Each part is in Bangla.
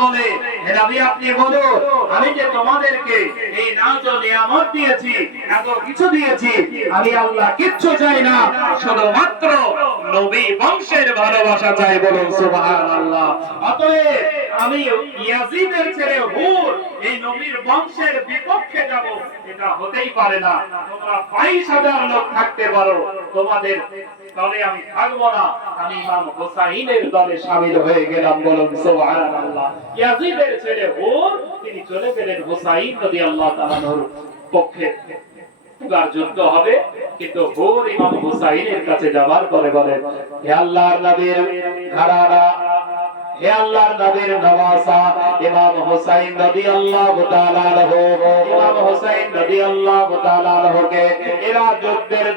বলে, হে নবী আপনি বলুন, আমি যে তোমাদেরকে এই নাজ ও নিয়ামত দিয়েছি, এত কিছু দিয়েছি, আমি আল্লাহ কিচ্ছু চাই না, শুধুমাত্র নবী বংশের ভালোবাসা চাই, বলুন সুবহানাল্লাহ। অতএব আমি ইয়াজিদের ছেলে হুর এই নবীর বংশের বিপক্ষে যাব, এটা হতেই পারে না। তোমরা 22,000 লোক থাকতে পারো, তোমাদের দলে আমি থাকবো না, আমি ইমাম হুসাইনের দলে শামিল হয়ে গেলাম, বলুন সুবহানাল্লাহ। ইয়াজিদের ছেলে হুর তিনি চলে গেলেন হুসাইন রাদিয়াল্লাহু তাআলার পক্ষে। এবার যুদ্ধ হবে, কিন্তু হুর ইমাম হুসাইনের কাছে যাওয়ার পরে বলেন, হে আল্লাহর নবীর ঘরানা, হে আল্লাহর নবীর নওয়াসা ইমাম হুসাইন রাদিয়াল্লাহু তাআলা আনহু, ইমাম হুসাইন রাদিয়াল্লাহু তাআলা আনহুকে এরা যুদ্ধের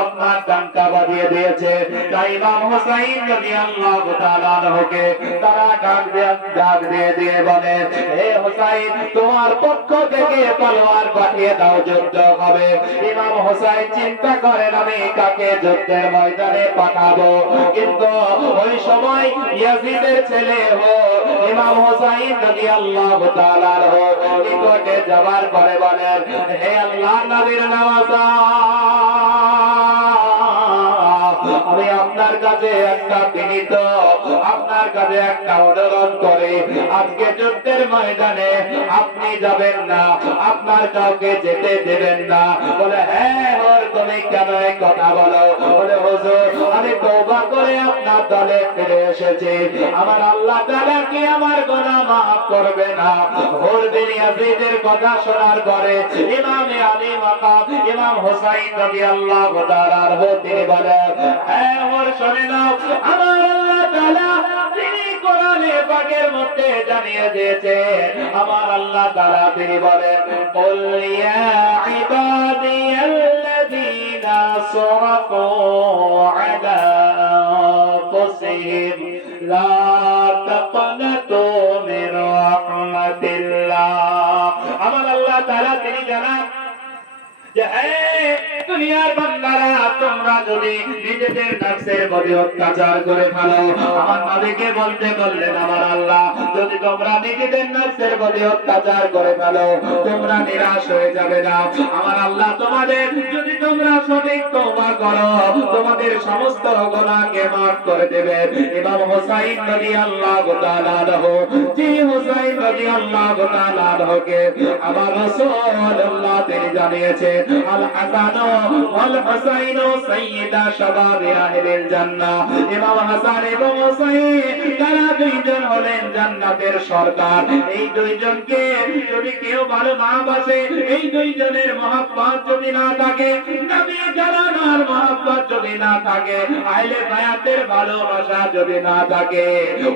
আপনার ডাঙ্কা বাজিয়ে দিয়েছে। তাই ইমাম হুসাইন রাদিয়াল্লাহু তাআলা আনহুকে তারা ডাক দিয়ে বলে, হে হুসাইন তোমার পক্ষ থেকে তলোয়ার পাঠিয়ে দাও, যুদ্ধ হবে। ইমাম হুসাইন চিন্তা করেন আমি কাকে যুদ্ধের ময়দানে পাঠাবো, কিন্তু ওই সময় ইয়াজিদের ছেলে ইমাম হুসাইন রাদিয়াল্লাহু তাআলা নিকটে যাবার পরে বলেন, হে আল্লাহর নবীর নওয়াজা, আমি আপনার কাছে একটা বিনীত, আপনার কাছে একটা অনুরোধ করে, আজকে যুদ্ধের ময়দানে আপনি যাবেন না, আপনার কাউকে যেতে দেবেন না। বলে, হ্যাঁ ওর তুমি কেন এই কথা বলো? বলে, হুজুর আমি তওবা করে আপনার দলে ফিরে এসেছি, আমার আল্লাহ তাআলা কি আমার গুনাহ মাফ করবে না? ওর বিন ইয়াজিদের কথা শোনার পরে ইমামে আলী মাকাম ইমাম হুসাইন রাদিয়াল্লাহু তাআলা তিনি বলেন, হ্যাঁ ওর শুনে নাও, আমার আল্লাহ তাআলা তিনি কোরআনে পাকের মধ্যে জানিয়ে দিয়েছে, আমার আল্লাহ তাআলা তিনি বলেন, কুল ইয়া ইবাদিয়াল্লাযীনা আসরাফু আলা আনফুসিহিম লা তাকনাতু মির রাহমাতিল্লাহ। আমার আল্লাহ তাআলা তিনি জানান যে দুনিয়ার বান্দারা, তোমরা যদি নিজেদের নফসের প্রতি অত্যাচার করে ফেলো, আমার নবীকে বলতে বললেন, আমার আল্লাহ যদি তোমরা নিজেদের নফসের প্রতি অত্যাচার করে ফেলো, তোমরা নিরাশ হয়ে যাবে না। আমার আল্লাহ তোমাদের যদি তোমরা সঠিক তওবা করো, তোমাদের সমস্ত গুনাহকে মাফ করে দেবেন। ইমাম হুসাইন রাদিয়াল্লাহু তাআলা আনহু, যিনি হুসাইন রাদিয়াল্লাহু তাআলা আনহুকে আমার রাসূলুল্লাহ তিনি জানিয়েছেন, আল হাসান ওয়াল হুসাইন সাইয়্যিদা শাবাবি আহলিল জান্নাহ। ইমাম হাসান এবং হুসাইন তারা দুইজন হলেন জান্নাতের সরদার। এই দুইজনকে যদি কেউ ভালো না বাসে, এই দুইজনের মহব্বত যদি না থাকে, নবী জানানার মহব্বত যদি না থাকে, আহলে বায়াতের ভালোবাসা যদি না থাকে,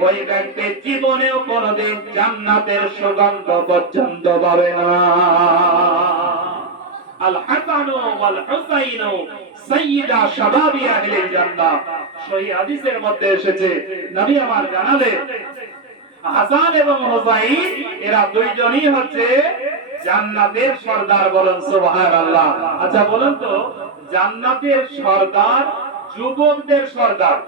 ওই ব্যক্তি জীবনেও কোনোদিন জান্নাতের সুগন্ধ পর্যন্ত পাবে না। আল হাসান ওয়াল হুসাইন সাইয়্যিদা শাবাবি আহলিল জান্নাহ। সহিহ হাদিসের মধ্যে এসেছে, নবী আমার জানালেন, হাসান এবং হুসাইন এরা দুইজনই হচ্ছে জান্নাতের সরদার, বলেন সুবহানাল্লাহ। আচ্ছা বলুন তো, জান্নাতের সরদার, যুবকদের সরদার,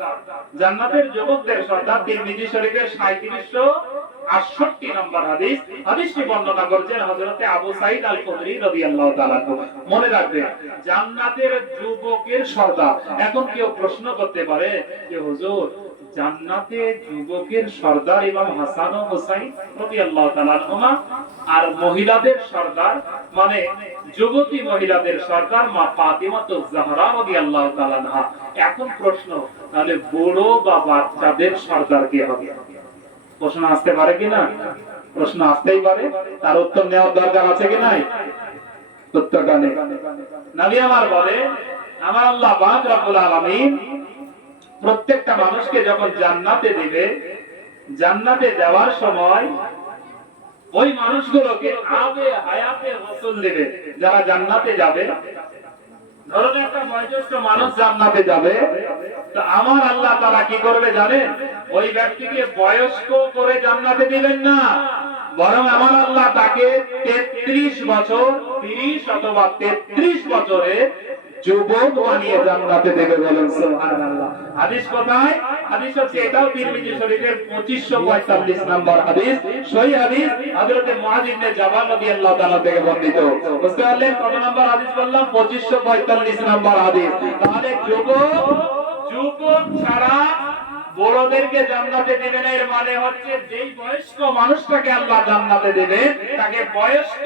জান্নাতের যুবকদের সরদার, তিরমিজি শরীফের 3768 নম্বর হাদিস। হাদিসটি বর্ণনা করেছেন হযরতে আবু সাঈদ আল খুদরি রাদিয়াল্লাহু তাআলা। মনে রাখবেন, জান্নাতের যুবকের সরদার। এখন কেউ প্রশ্ন করতে পারে যে হুজুর, জান্নাতে যুবকের সরদার ইমাম হাসান ও হুসাইন রাদিয়াল্লাহু তাআলা আনহুমা, আর মহিলাদের সরদার মানে যুবতী মহিলাদের সরদার মা ফাতিমাতুজ জাহরা রাদিয়াল্লাহু তাআলা আনহা। এখন প্রশ্ন, তাহলে বুড়ো বা বাচ্চাদের সরদার কে হবে? প্রশ্ন আসতে পারে কিনা? প্রশ্ন আসতেই পারে, তার উত্তর নেওয়ার দরকার আছে কি নাই? উত্তরটা নেই। নবী আমার বলে, আমার আল্লাহ পাক রব্বুল আলামিন প্রত্যেকটা মানুষকে যখন জান্নাতে দিবে, জান্নাতে দেওয়ার সময় ওই মানুষগুলোকে আবে হায়াতে রাসূল দিবে। যারা জান্নাতে যাবে, ধরুন একটা বয়োজ্যেষ্ঠ মানুষ জান্নাতে যাবে, তো আমার আল্লাহ তাআলা কি করবে জানেন? ওই ব্যক্তিকে বয়স্ক করে জান্নাতে দিবেন না, বরং আমার আল্লাহ তাকে 33 বছর, 30 অথবা 33 বছরে যুবক বানিয়ে জান্নাতে দেবে, বলেন সুবহানাল্লাহ। হাদিস কোথায়? হাদিস হচ্ছে এটাও তিরমিজি শরীফের 2545 নম্বর হাদিস, সহিহ হাদিস, হযরত মুআয ইবনে জাবাল রাদিয়াল্লাহু তাআলা থেকে বর্ণিত। বুঝতে পারলেন কত নম্বর হাদিস বললাম? 2545 নম্বর হাদিস। তাহলে যুবক ছাড়া বড়দেরকে জান্নাতে দেবে না, এর মানে হচ্ছে যেই বয়স্ক মানুষটাকে আল্লাহ জান্নাতে দেবে তাকে বয়স্ক